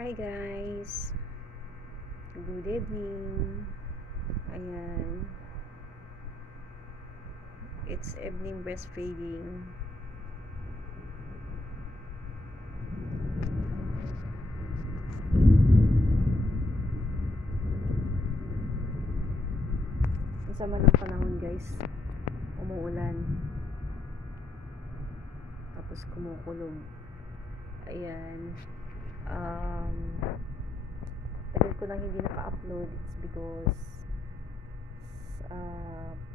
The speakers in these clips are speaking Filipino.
Hi guys, good evening. Ayan, it's evening breastfeeding. Ang sama ng panahon guys, umuulan, tapos kumukulog. Ayan, tagal ko nang hindi naka-upload. It's because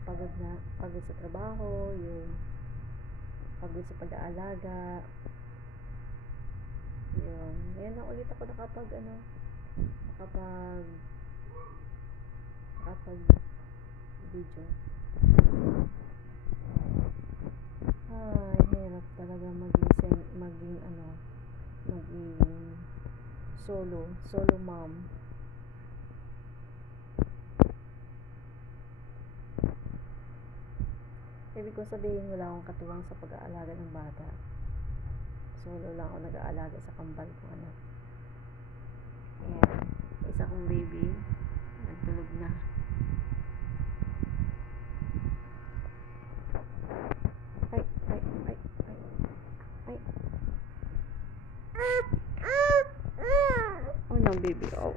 pagod sa trabaho, yung pagod sa pag-aalaga. Yun, ngayon na ulit ako nakapag video. Ay, hirap talaga maging solo mom. Ibig ko sabihin, wala akong katuwang sa pag-aalaga ng bata. Solo lang ako nag-aalaga sa kambal ko anak. Ayan, isa kong baby nagtulog na. Oh no baby, oh